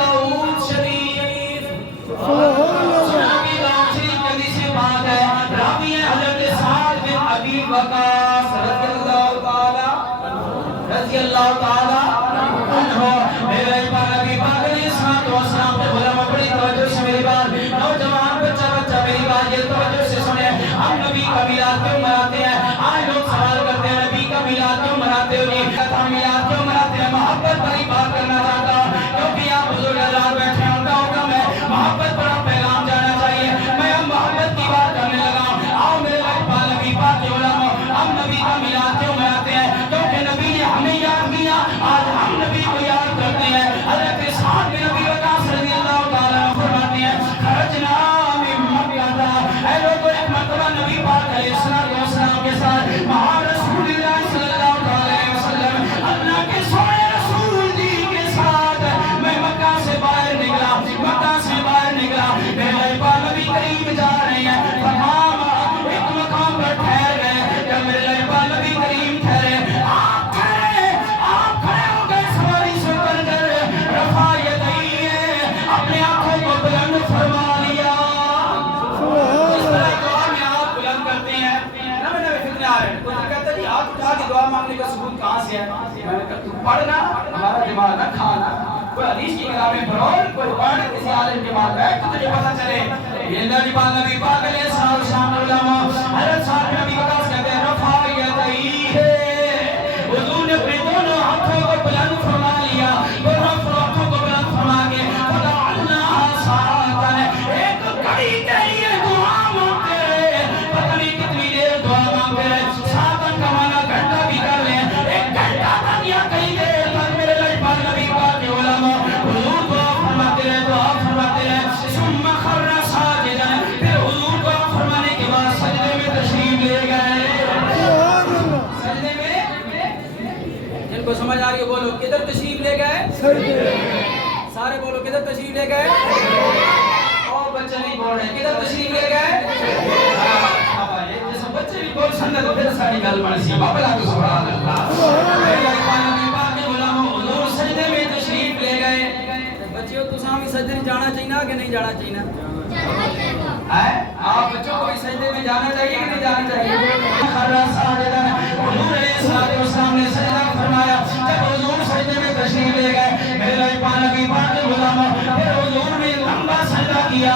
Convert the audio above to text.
داؤد شریف سنن داؤد شریف کی حدیث بات ہے راوی ہے حضرت سعد بن ابی وقاص رضی اللہ تعالی عنہ میرے پاک نبی پاک علیہ الصلوۃ والسلام کے غلام بڑی توجہ سے میری بات نوجوان بچہ میری بات یہ توجہ سے سنے ہم نبی کا میلاد کیوں مناتے ہیں آج لوگ سوال کرتے ہیں نبی کا میلاد کیوں مناتے ہو نہیں کہتا میلاد کیوں مناتے ہیں محبت پر ہی بات کرنا چاہتا ہوں کیونکہ آپ بزرگ حضرات بیٹھے ہیں ان کا حکم ہے محبت پر آپ پیغام جانا چاہیے میں ہم محبت کی بات کرنے لگا ہوں آؤ میرے پاک نبی پاک کے علماء ہم نبی کا میلاد کیوں مناتے ہیں کیونکہ نبی نے ہمیں یاد کیا آج ہم نبی کو یاد کرتے ہیں حضرت سعد بن ابی وقاص رضی اللہ تعالی عنہ فرماتے ہیں خرجنا من مکہ اے لوگوں ایک مرتبہ نبی پاک علیہ السلام کے ساتھ مہا رسول اللہ صلی اللہ علیہ وسلم اللہ کے سونے رسول جی کے ساتھ میں مکہ سے باہر نکلا میرے پاک نبی کریم جا رہے ہیں تمام ایک مقام پر ٹھہر گئے جب میرے پاک نبی کریم ٹھہرے آپ کھڑے ہو گئے سواری سے اتر کر رفع یدیہ اپنے آنکھوں کو بلند فرما لیا اس طرح دعا میں آپ بلند کرتے ہیں نوے فتنے آ رہے ہیں کوئی کہتا ہے جی آپ اٹھا کے دعا مانگنے کا ثبوت کہاں سے ہے میں نے کہا تو پڑھنا ہمارا دماغ نہ کھانا کوئی حدیث کی کتابیں پڑھو کوئی پڑھ کسی عالم کے بعد بیٹھ تو تجھے پتہ چلے یہ اللہ کی بات نبی پاک علیہ السلام علماء حضرت صاحب نبی وقاص کہتے ہیں رفع یدیہ حضور نے اپنے دونوں ہاتھوں کو بلند فرما لیا دونوں ہاتھوں کو بلند فرما کے خدا اللہ ساتھ ایک گھڑی کے لیے دعا مانگتے رہے پتہ نہیں کتنی دیر دعا مانگتے رہے ساتن کا معنی گھنٹہ بھی کر لیں ایک گھنٹہ تک یا کئی دیر تک میرے لجبال نبی پاک کے علماء حضور دعا فرماتے رہے ثم خر ساجدا پھر حضور دعا فرمانے کے بعد سجدے میں تشریف لے گئے سجدے میں جن کو سمجھ آ رہی ہے بولو کدھر تشریف لے گئے سارے بولو کدھر تشریف لے گئے اور بچے نہیں بول رہے کدھر تشریف لے گئے جیسے بچے بھی بول سننے تو پھر ساری گل بن سی بابا لا تو سبحان اللہ حضور سجدے میں تشریف لے گئے بچیوں تو سامنے سجدے میں جانا چاہیے کہ نہیں جانا چاہیے آپ بچوں کو بھی سجدے میں جانا چاہیے کہ نہیں جانا چاہیے خر ساجدا حضور علیہ السلام نے سجدہ فرمایا جب حضور سجدے میں تشریف لے گئے میرے پاک نبی پاک کے غلاموں پھر حضور نے لمبا سجدہ کیا